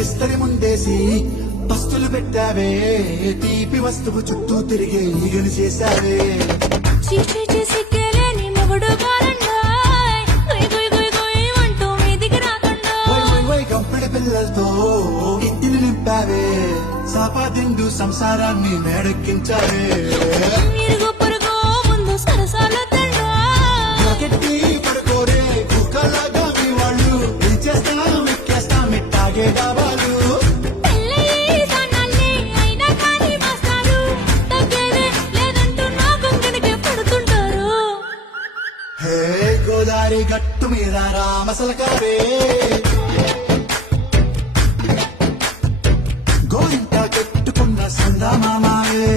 విస్తరి ముందేసి పస్తులు పెట్టావే తీపి వస్తువు చుట్టూ తిరిగే ఈగలు చేశావే చీచి చేసి కేలేని మొగుడు కారండాయ్ గుయ్ గుయ్ గుయ్ గుయ్ అంటూ మీదికి రాకుండా గంపెడి పిల్లలతో ఇంటిని నింపావే సాపాదిండు సంసారాన్ని మేడెక్కించావే ఇరుగు పొరుగు ముందు సరసాల తండా గట్టి పడుకోరే కుక్కలాగా మీ వాళ్ళు ఇచ్చేస్తాం ఎక్కేస్తాం ఇట్టాగే డాబాలు పెళ్ళయి సన్నాల్ని అయినా కానీ మాస్తారు తగ్గేదే లేదంటూ నా గొంగడికి పడుతుంటారు హే గోదారి గట్టు మీద రామసలకావే గోరింట కట్టుకున్న సందా మామావే